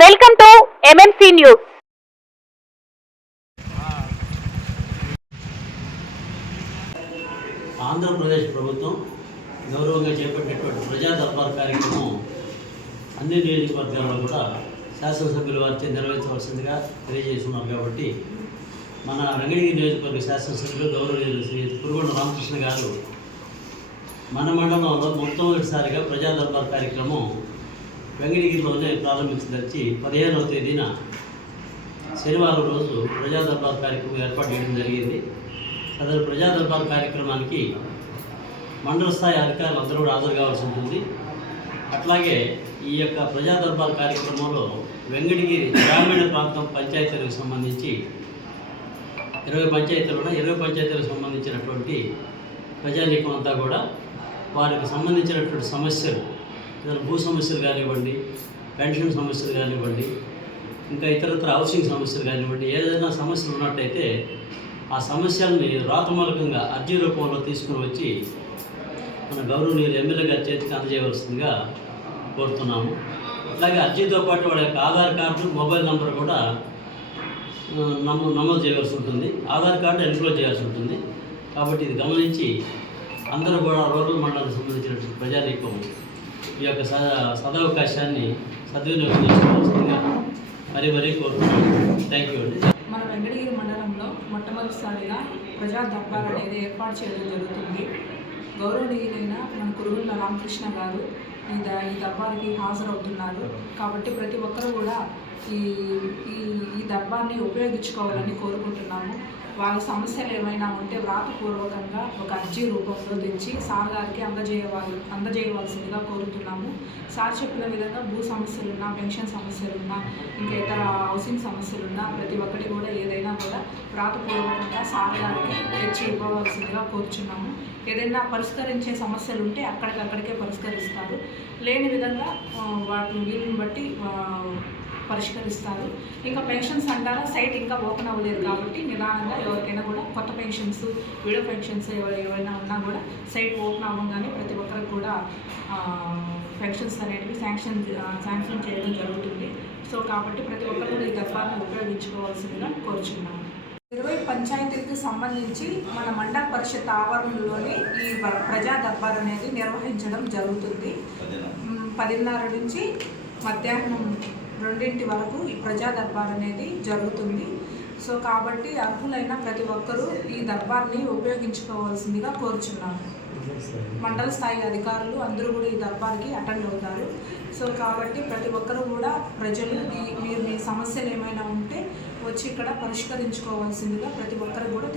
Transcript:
Welcome to MMC news. Andhra Pradesh ప్రభుత్వం గౌరవంగా చేపట్టినటువంటి ప్రజా దర్బార్ కార్యక్రమం అన్ని నియోజకవర్గాల్లో కూడా శాసనసభ్యుల వారిచే నిర్వహించవలసిందిగా తెలియజేస్తున్నారు. కాబట్టి మన వెంకటగిరి నియోజకవర్గ శాసనసభ్యులు గౌరవనీయులు శ్రీ పురుగొండ రామకృష్ణ గారు మన మండలంలో మొట్టమొదటిసారిగా ప్రజా దర్బార్ కార్యక్రమం వెంకటగిరిలోనే ప్రారంభించదలిచి 15వ తేదీన శనివారం రోజు ప్రజా దర్బార్ కార్యక్రమం ఏర్పాటు చేయడం జరిగింది. సదరు ప్రజా దర్బార్ కార్యక్రమానికి మండల స్థాయి అధికారులు అందరూ కూడా హాజరు కావాల్సి ఉంటుంది. అట్లాగే ఈ యొక్క ప్రజా దర్బార్ కార్యక్రమంలో వెంకటగిరి గ్రామీణ ప్రాంతం పంచాయతీలకు సంబంధించి 20 పంచాయతీలకు సంబంధించినటువంటి ప్రజానీకం అంతా కూడా వారికి సంబంధించినటువంటి సమస్యలు, భూ సమస్యలు కానివ్వండి, పెన్షన్ సమస్యలు కానివ్వండి, ఇంకా ఇతరత్ర హౌసింగ్ సమస్యలు కానివ్వండి, ఏదైనా సమస్యలు ఉన్నట్టయితే ఆ సమస్యల్ని రాతమూలకంగా అర్జీ రూపంలో తీసుకుని వచ్చి మన గౌరవనీయులు ఎమ్మెల్యే గారి చేతికి అందజేయవలసిందిగా కోరుతున్నాము. అట్లాగే అర్జీతో పాటు వాళ్ళ యొక్క ఆధార్ కార్డు, మొబైల్ నెంబర్ కూడా నమోదు చేయవలసి ఉంటుంది. ఆధార్ కార్డు ఎన్క్లోజ్ చేయాల్సి ఉంటుంది. కాబట్టి ఇది గమనించి అందరూ కూడా రూరల్ మండలానికి సంబంధించినటువంటి ప్రజానీకం ఈ యొక్క సదవకాశాన్ని సద్వినియోగం చేసుకోవాల్సిందిగా మరీ కోరుతున్నాను. థ్యాంక్ యూ అండి. మన వెంకటగిరి మండలంలో మొట్టమొదటిసారిగా ప్రజా దర్బార్ అనేది ఏర్పాటు చేయడం జరుగుతుంది. గౌరవనీయులైన మన పురుగొండ రామకృష్ణ గారు ఈ దర్బార్కి హాజరవుతున్నారు. కాబట్టి ప్రతి ఒక్కరూ కూడా ఈ దర్బార్ని ఉపయోగించుకోవాలని కోరుకుంటున్నాము. వాళ్ళ సమస్యలు ఏమైనా ఉంటే వ్రాతపూర్వకంగా ఒక అర్జీ రూపంలో తెచ్చి సార్ గారికి అందజేయవలసిందిగా కోరుతున్నాము. సార్ చెప్పిన విధంగా భూ సమస్యలున్నా, పెన్షన్ సమస్యలున్నా, ఇంకా ఇతర హౌసింగ్ సమస్యలున్నా ప్రతి ఒక్కటి కూడా ఏదైనా కూడా వ్రాతపూర్వకంగా సార్ గారికి తెచ్చి ఇవ్వవలసిందిగా కోరుచున్నాము. ఏదైనా పరిష్కరించే సమస్యలు ఉంటే అక్కడికక్కడికే పరిష్కరిస్తారు. లేని విధంగా వాటిని వీలుని బట్టి పరిష్కరిస్తారు. ఇంకా పెన్షన్స్ అంటారా, సైట్ ఇంకా ఓపెన్ అవ్వలేదు కాబట్టి నిదానంగా ఎవరికైనా కూడా కొత్త పెన్షన్స్, విడో పెన్షన్స్ ఏవైనా ఉన్నా కూడా సైట్ ఓపెన్ అవ్వగానే ప్రతి ఒక్కరికి కూడా పెన్షన్స్ అనేటివి శాంక్షన్ చేయడం జరుగుతుంది. సో కాబట్టి ప్రతి ఒక్కరు కూడా ఈ దర్బార్ని ఉపయోగించుకోవాల్సిందిగా కోరుచున్నాము. 20 పంచాయతీలకు సంబంధించి మన మండల పరిషత్ ఆవరణలోనే ఈ ప్రజా దర్బార్ అనేది నిర్వహించడం జరుగుతుంది. 10:30 నుంచి మధ్యాహ్నం 2 వరకు ఈ ప్రజా దర్బార్ అనేది జరుగుతుంది. సో కాబట్టి అర్హులైన ప్రతి ఒక్కరూ ఈ దర్బార్ని ఉపయోగించుకోవాల్సిందిగా కోరుచున్నాను. మండల స్థాయి అధికారులు అందరూ కూడా ఈ దర్బార్కి అటెండ్ అవుతారు. సో కాబట్టి ప్రతి ఒక్కరూ కూడా ప్రజలు మీ సమస్యలు ఏమైనా ఉంటే వచ్చి ఇక్కడ పరిష్కరించుకోవాల్సిందిగా ప్రతి ఒక్కరు కూడా